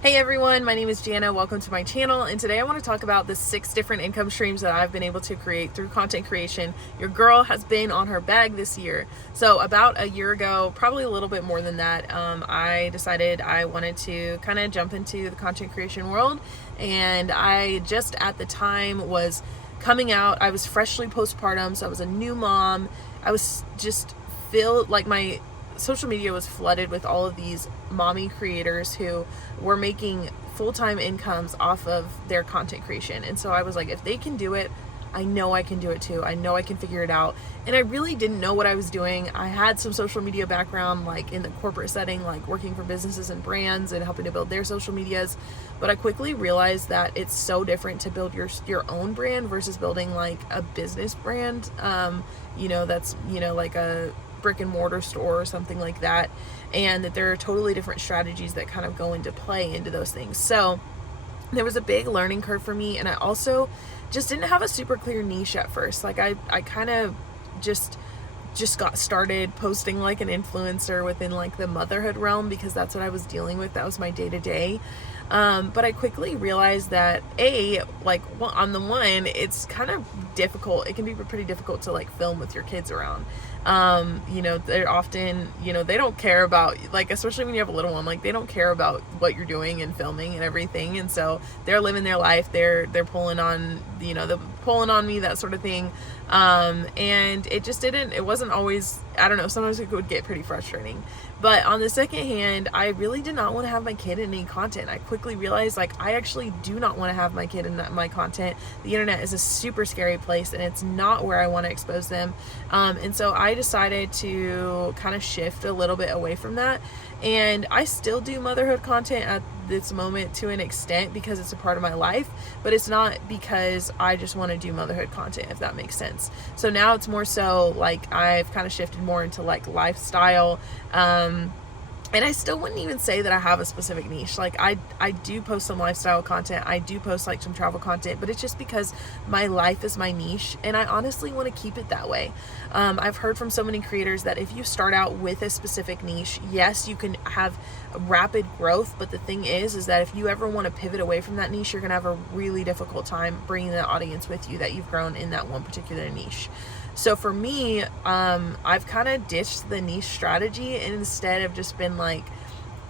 Hey everyone, my name is Jana. Welcome to my channel, and today I want to talk about the 6 different income streams that I've been able to create through content creation. Your girl has been on her bag this year. So about a year ago, probably a little bit more than that, I decided I wanted to kind of jump into the content creation world, and I just at the time was coming out. I was freshly postpartum, so I was a new mom. I was just filled, like my social media was flooded with all of these mommy creators who were making full-time incomes off of their content creation. And so I was like, if they can do it, I know I can do it too. I know I can figure it out. And I really didn't know what I was doing. I had some social media background, like in the corporate setting, like working for businesses and brands and helping to build their social medias. But I quickly realized that it's so different to build your own brand versus building like a business brand. That's, like a brick and mortar store or something like that, and that there are totally different strategies that kind of go into play into those things. So there was a big learning curve for me, and I also just didn't have a super clear niche at first. Like I kind of just got started posting like an influencer within like the motherhood realm because that's what I was dealing with. That was my day-to-day. But I quickly realized that on the one, it's kind of difficult. It can be pretty difficult to like film with your kids around. They're often, they don't care about, like, especially when you have a little one, like they don't care about what you're doing and filming and everything. And so they're living their life. They're pulling on, they're pulling on me, that sort of thing. And it wasn't always, I don't know, sometimes it would get pretty frustrating. But on the second hand, I really did not want to have my kid in any content. I quickly realized, like, I actually do not want to have my kid in my content. The internet is a super scary place, and it's not where I want to expose them. And so I decided to kind of shift a little bit away from that. And I still do motherhood content at this moment to an extent because it's a part of my life, but it's not because I just want to do motherhood content, if that makes sense. So now it's more so like I've kind of shifted more into like lifestyle, and I still wouldn't even say that I have a specific niche. Like I do post some lifestyle content. I do post like some travel content, but it's just because my life is my niche, and I honestly want to keep it that way. I've heard from so many creators that if you start out with a specific niche, yes, you can have rapid growth. But the thing is that if you ever want to pivot away from that niche, you're going to have a really difficult time bringing the audience with you that you've grown in that one particular niche. So for me, I've kind of ditched the niche strategy and instead have just been like,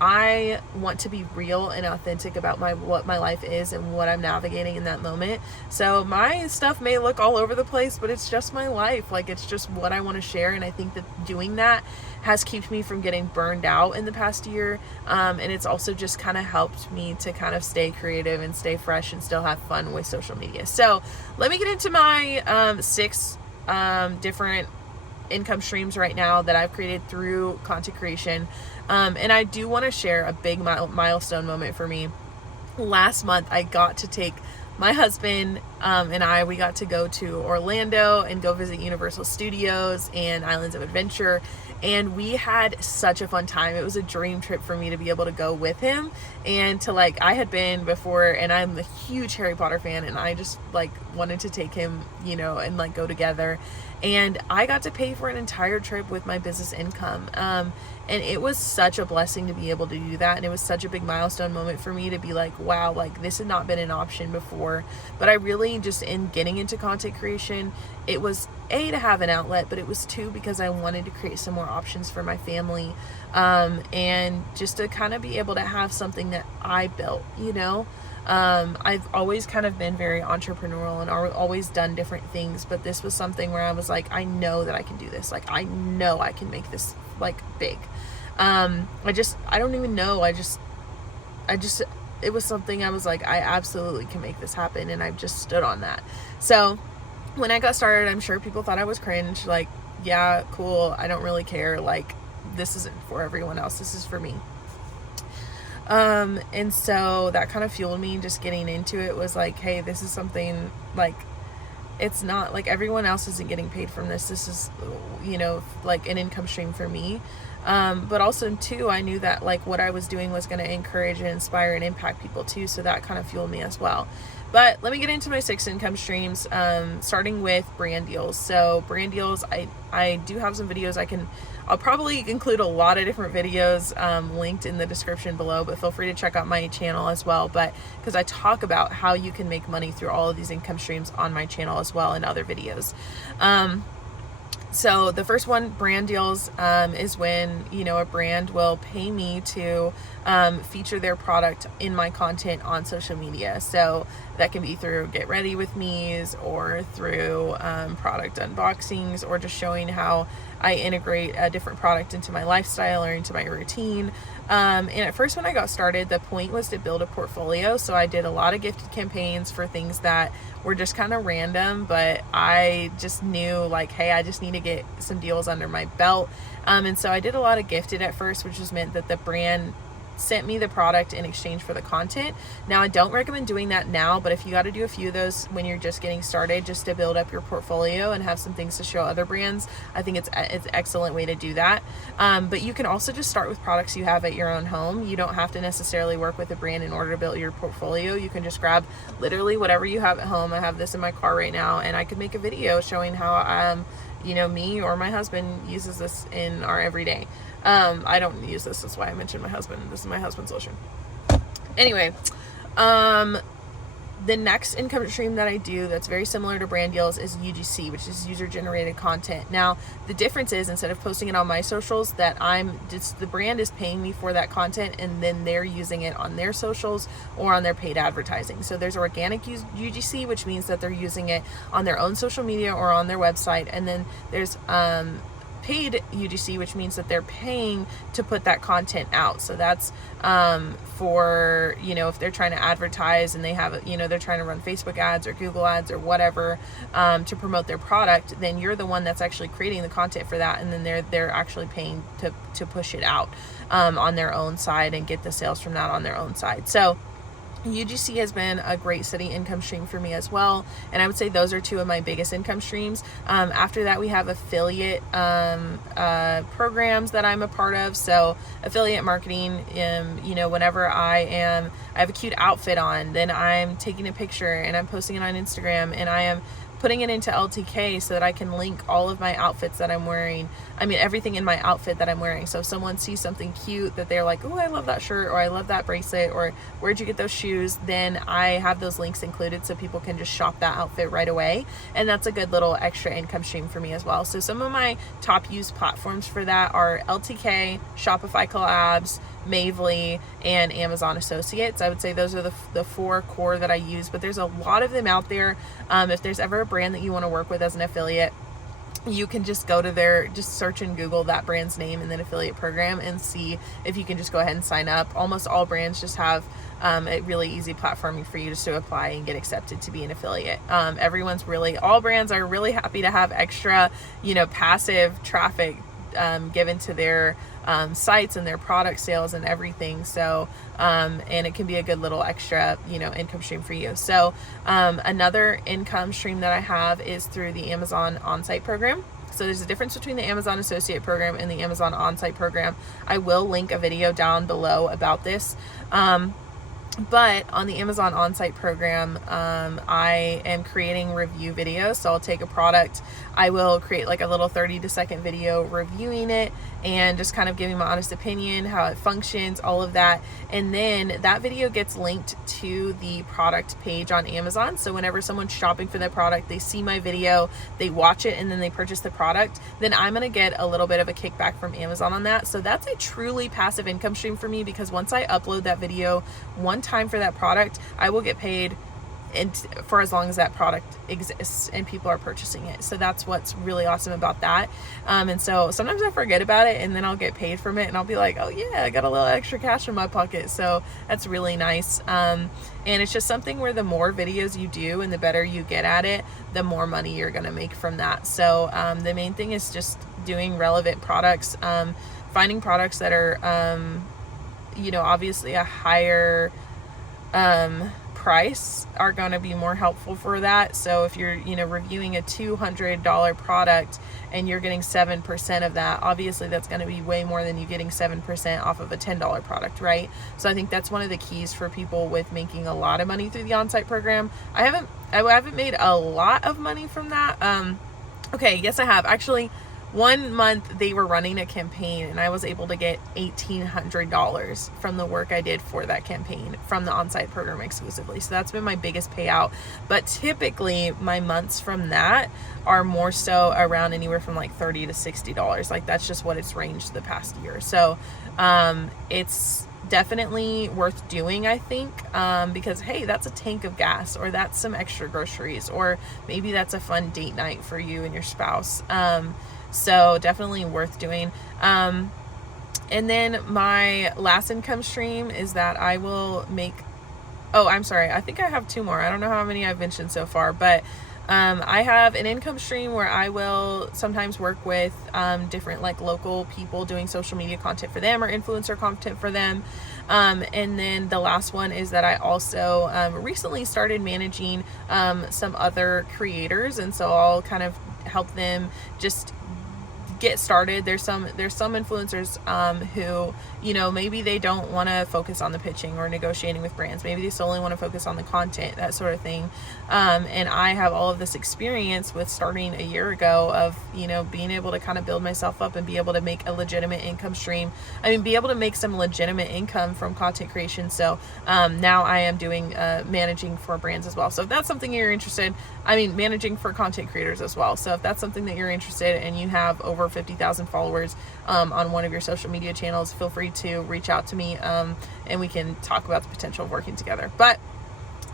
I want to be real and authentic about what my life is and what I'm navigating in that moment. So my stuff may look all over the place, but it's just my life. Like, it's just what I want to share. And I think that doing that has kept me from getting burned out in the past year. And it's also just kind of helped me to kind of stay creative and stay fresh and still have fun with social media. So let me get into my 6 different income streams right now that I've created through content creation. And I do want to share a big milestone moment for me. Last month, I got to take my husband and we got to go to Orlando and go visit Universal Studios and Islands of Adventure. And we had such a fun time. It was a dream trip for me to be able to go with him and to I had been before, and I'm a huge Harry Potter fan, and I just wanted to take him, and go together. And I got to pay for an entire trip with my business income. And it was such a blessing to be able to do that. And it was such a big milestone moment for me to be like, wow, this had not been an option before. But I really just, in getting into content creation, it was A, to have an outlet, but it was 2, because I wanted to create some more options for my family. And just to kind of be able to have something that I built, I've always kind of been very entrepreneurial and always done different things, but this was something where I was like, I know that I can do this. I know I can make this big. I don't even know. It was something I was like, I absolutely can make this happen. And I've just stood on that. So when I got started, I'm sure people thought I was cringe. Yeah, cool. I don't really care. This isn't for everyone else. This is for me. And so that kind of fueled me. Just getting into it was like, hey, this is something it's not everyone else isn't getting paid from this. This is, an income stream for me. But also too, I knew that like what I was doing was going to encourage and inspire and impact people too. So that kind of fueled me as well. But let me get into my 6 income streams, starting with brand deals. So brand deals, I do have some videos I'll probably include a lot of different videos linked in the description below, but feel free to check out my channel as well. But because I talk about how you can make money through all of these income streams on my channel as well in other videos. So the first one, brand deals, is when, a brand will pay me to feature their product in my content on social media. So that can be through Get Ready With Me's or through product unboxings, or just showing how I integrate a different product into my lifestyle or into my routine. And at first when I got started, the point was to build a portfolio. So I did a lot of gifted campaigns for things that were just kind of random, but I just knew like, hey, I just need to get some deals under my belt. And so I did a lot of gifted at first, which just meant that the brand sent me the product in exchange for the content. Now, I don't recommend doing that now, but if you got to do a few of those when you're just getting started, just to build up your portfolio and have some things to show other brands, I think it's an excellent way to do that. But you can also just start with products you have at your own home. You don't have to necessarily work with a brand in order to build your portfolio. You can just grab literally whatever you have at home. I have this in my car right now, and I could make a video showing how me or my husband uses this in our everyday. I don't use this. That's why I mentioned my husband. This is my husband's lotion. Anyway, the next income stream that I do that's very similar to brand deals is UGC, which is user generated content. Now, the difference is instead of posting it on my socials, that the brand is paying me for that content, and then they're using it on their socials or on their paid advertising. So there's organic UGC, which means that they're using it on their own social media or on their website. And then there's paid UGC, which means that they're paying to put that content out. So that's for, if they're trying to advertise and they have, they're trying to run Facebook ads or Google ads or whatever to promote their product, then you're the one that's actually creating the content for that, and then they're actually paying to push it out on their own side and get the sales from that on their own side. So UGC has been a great steady income stream for me as well, and I would say those are 2 of my biggest income streams. After that, we have affiliate programs that I'm a part of. So affiliate marketing, whenever I have a cute outfit on, then I'm taking a picture and I'm posting it on Instagram, and I am putting it into LTK so that I can link all of my outfits that I'm wearing. Everything in my outfit that I'm wearing. So if someone sees something cute that they're like, oh, I love that shirt, or I love that bracelet, or where'd you get those shoes? Then I have those links included so people can just shop that outfit right away. And that's a good little extra income stream for me as well. So some of my top used platforms for that are LTK, Shopify Collabs, Mavely, and Amazon Associates. I would say those are the 4 core that I use, but there's a lot of them out there. If there's ever a brand that you want to work with as an affiliate, you can just go to just search in Google that brand's name and then affiliate program and see if you can just go ahead and sign up. Almost all brands just have a really easy platforming for you just to apply and get accepted to be an affiliate. All brands are really happy to have extra, passive traffic given to their sites and their product sales and everything. So, and it can be a good little extra, income stream for you. So, another income stream that I have is through the Amazon Onsite program. So there's a difference between the Amazon Associate program and the Amazon Onsite program. I will link a video down below about this. But on the Amazon Onsite program, I am creating review videos. So I'll take a product, I will create like a little 30-second video reviewing it and just kind of giving my honest opinion, how it functions, all of that. And then that video gets linked to the product page on Amazon. So whenever someone's shopping for that product, they see my video, they watch it, and then they purchase the product, then I'm going to get a little bit of a kickback from Amazon on that. So that's a truly passive income stream for me, because once I upload that video one time for that product, I will get paid for as long as that product exists and people are purchasing it. So that's what's really awesome about that. And so sometimes I forget about it, and then I'll get paid from it, and I'll be like, oh yeah, I got a little extra cash in my pocket. So that's really nice. And it's just something where the more videos you do and the better you get at it, the more money you're going to make from that. So the main thing is just doing relevant products, finding products that are, obviously a higher price are going to be more helpful for that. So if you're, reviewing a $200 product and you're getting 7% of that, obviously that's going to be way more than you getting 7% off of a $10 product, right? So I think that's one of the keys for people with making a lot of money through the Onsite program. I haven't made a lot of money from that. Okay, yes I have. Actually, 1 month they were running a campaign and I was able to get $1,800 from the work I did for that campaign from the Onsite program exclusively. So that's been my biggest payout. But typically my months from that are more so around anywhere from like $30 to $60. Like that's just what it's ranged the past year. So it's definitely worth doing, I think, because hey, that's a tank of gas, or that's some extra groceries, or maybe that's a fun date night for you and your spouse. So definitely worth doing. And then my last income stream is that I will make, I'm sorry, I think I have 2 more. I don't know how many I've mentioned so far, but I have an income stream where I will sometimes work with different like local people doing social media content for them or influencer content for them. And then the last one is that I also recently started managing some other creators, and so I'll kind of help them just get started. There's some influencers who, maybe they don't want to focus on the pitching or negotiating with brands. Maybe they solely want to focus on the content, that sort of thing. And I have all of this experience with starting a year ago of, being able to kind of build myself up and be able to make a legitimate income stream. Be able to make some legitimate income from content creation. So now I am doing managing for brands as well. So if that's something you're interested, managing for content creators as well. So if that's something that you're interested in and you have over 50,000 followers on one of your social media channels, feel free to reach out to me and we can talk about the potential of working together. But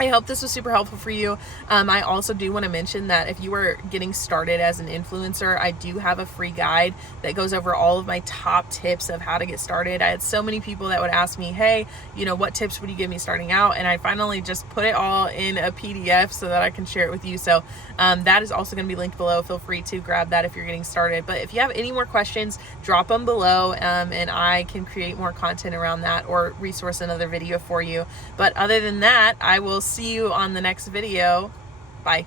I hope this was super helpful for you. I also do want to mention that if you are getting started as an influencer, I do have a free guide that goes over all of my top tips of how to get started. I had so many people that would ask me, hey, what tips would you give me starting out? And I finally just put it all in a PDF so that I can share it with you. So that is also going to be linked below. Feel free to grab that if you're getting started. But if you have any more questions, drop them below and I can create more content around that or resource another video for you. But other than that, I will see you on the next video. Bye.